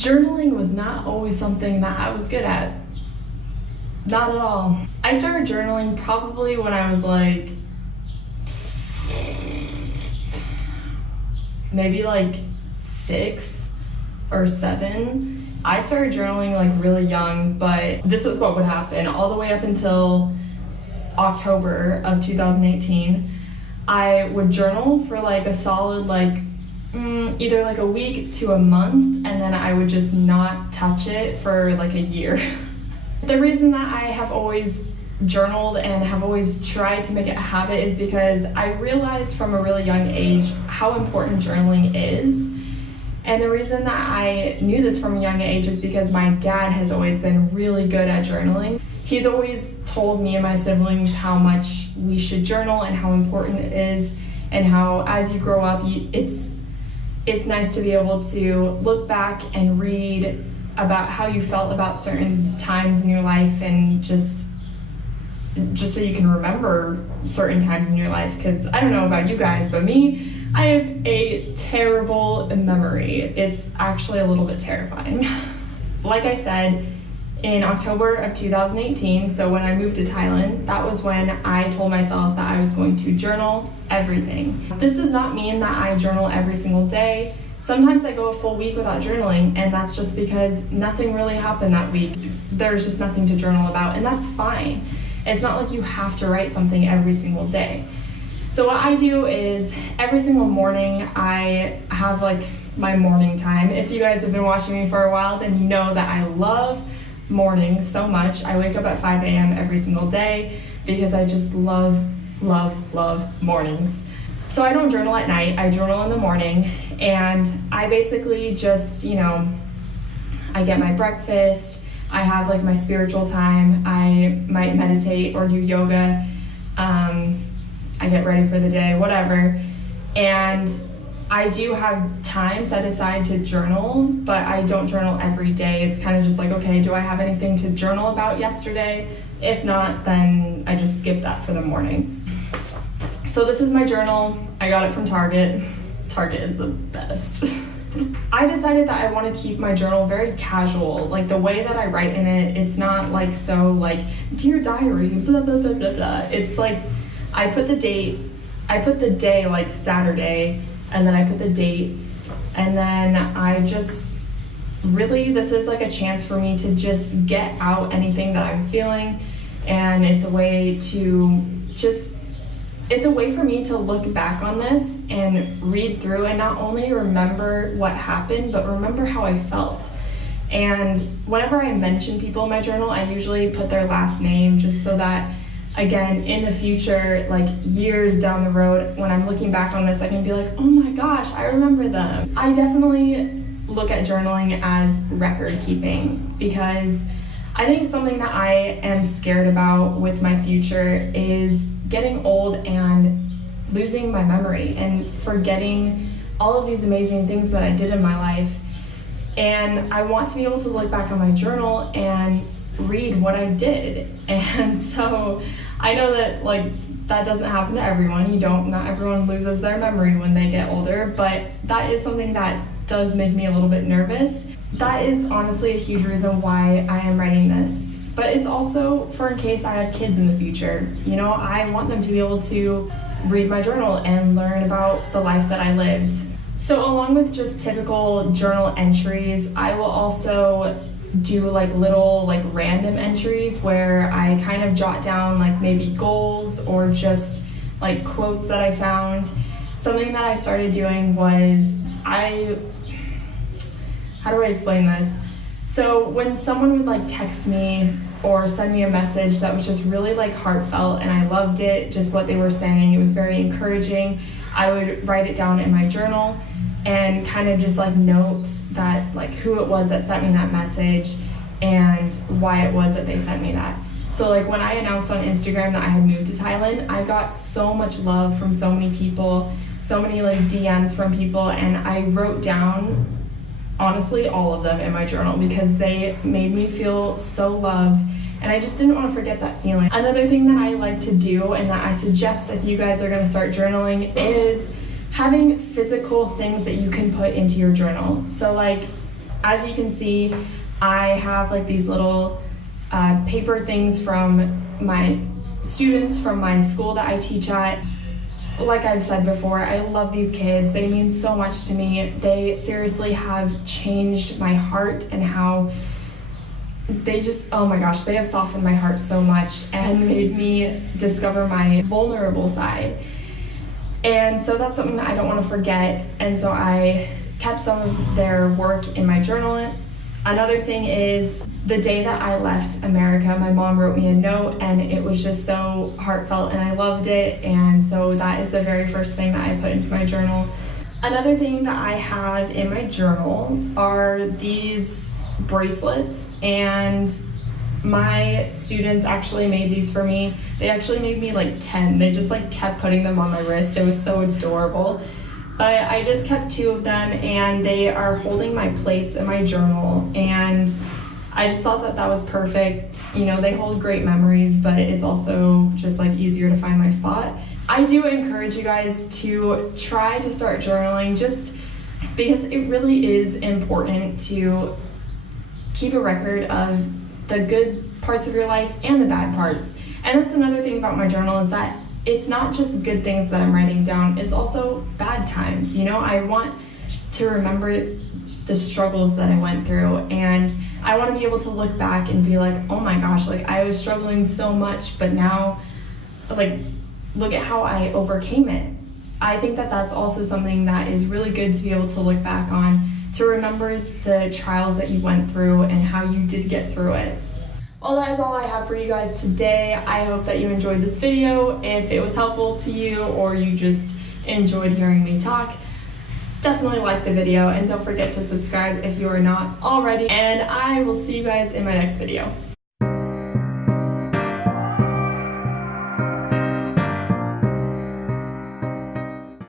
Journaling was not always something that I was good at. Not at all. I started journaling probably when I was like, maybe like 6 or 7. I started journaling like really young, but this is what would happen all the way up until October of 2018. I would journal for like a solid either like a week to a month, and then I would just not touch it for like a year. The reason that I have always journaled and have always tried to make it a habit is because I realized from a really young age how important journaling is. And the reason that I knew this from a young age is because my dad has always been really good at journaling. He's always told me and my siblings how much we should journal and how important it is, and how as you grow up, it's nice to be able to look back and read about how you felt about certain times in your life, and just so you can remember certain times in your life. Because I don't know about you guys, but me, I have a terrible memory. It's actually a little bit terrifying. Like I said, in October of 2018, so when I moved to Thailand, that was when I told myself that I was going to journal everything. This does not mean that I journal every single day. Sometimes I go a full week without journaling, and that's just because nothing really happened that week. There's just nothing to journal about, and that's fine. It's not like you have to write something every single day. So what I do is every single morning I have like my morning time. If you guys have been watching me for a while, then you know that I love mornings so much. I wake up at 5 a.m. every single day because I just love mornings. So I don't journal at night, I journal in the morning, and I basically just, I get my breakfast, I have like my spiritual time, I might meditate or do yoga, I get ready for the day, whatever. And I do have time set aside to journal, but I don't journal every day. It's kind of just like, okay, do I have anything to journal about yesterday? If not, then I just skip that for the morning. So this is my journal. I got it from Target. Target is the best. I decided that I want to keep my journal very casual. Like the way that I write in it, it's not like so like, dear diary, blah, blah, blah, blah, blah. It's like, I put the day like Saturday, and then I put the date, and then I just really, this is like a chance for me to just get out anything that I'm feeling, and it's a way for me to look back on this and read through and not only remember what happened, but remember how I felt. And whenever I mention people in my journal, I usually put their last name just so that, again, in the future, like years down the road, when I'm looking back on this, I can be like, oh my gosh, I remember them. I definitely look at journaling as record keeping, because I think something that I am scared about with my future is getting old and losing my memory and forgetting all of these amazing things that I did in my life. And I want to be able to look back on my journal and read what I did. And so I know that that doesn't happen to everyone. Not everyone loses their memory when they get older, but that is something that does make me a little bit nervous. That is honestly a huge reason why I am writing this. But it's also for in case I have kids in the future. I want them to be able to read my journal and learn about the life that I lived. So along with just typical journal entries, I will also do little random entries where I kind of jot down maybe goals or just quotes that I found. Something that I started doing was how do I explain this? So when someone would text me or send me a message that was just really heartfelt and I loved it, just what they were saying, it was very encouraging, I would write it down in my journal and kind of just note that who it was that sent me that message and why it was that they sent me that. So when I announced on Instagram that I had moved to Thailand, I got so much love from so many people, so many DMs from people, and I wrote down honestly all of them in my journal because they made me feel so loved, and I just didn't want to forget that feeling. Another thing that I like to do and that I suggest if you guys are going to start journaling is having physical things that you can put into your journal. So As you can see, I have like these little paper things from my students from my school that I teach at. Like I've said before, I love these kids. They mean so much to me. They seriously have changed my heart and how they just, oh my gosh, they have softened my heart so much and made me discover my vulnerable side. And so that's something that I don't want to forget. And so I kept some of their work in my journal. Another thing is the day that I left America, my mom wrote me a note and it was just so heartfelt and I loved it. And so that is the very first thing that I put into my journal. Another thing that I have in my journal are these bracelets, and my students actually made these for me. They actually made me like 10. They just like kept putting them on my wrist. It was so adorable. But I just kept 2 of them and they are holding my place in my journal, and I just thought that that was perfect. You know, they hold great memories, but it's also just like easier to find my spot. I do encourage you guys to try to start journaling, just because it really is important to keep a record of the good parts of your life and the bad parts. And that's another thing about my journal, is that it's not just good things that I'm writing down, it's also bad times. You know, I want to remember the struggles that I went through, and I want to be able to look back and be like, oh my gosh, like I was struggling so much, but now, like, look at how I overcame it. I think that that's also something that is really good to be able to look back on, to remember the trials that you went through and how you did get through it. Well, that is all I have for you guys today. I hope that you enjoyed this video. If it was helpful to you or you just enjoyed hearing me talk, definitely like the video and don't forget to subscribe if you are not already. And I will see you guys in my next video.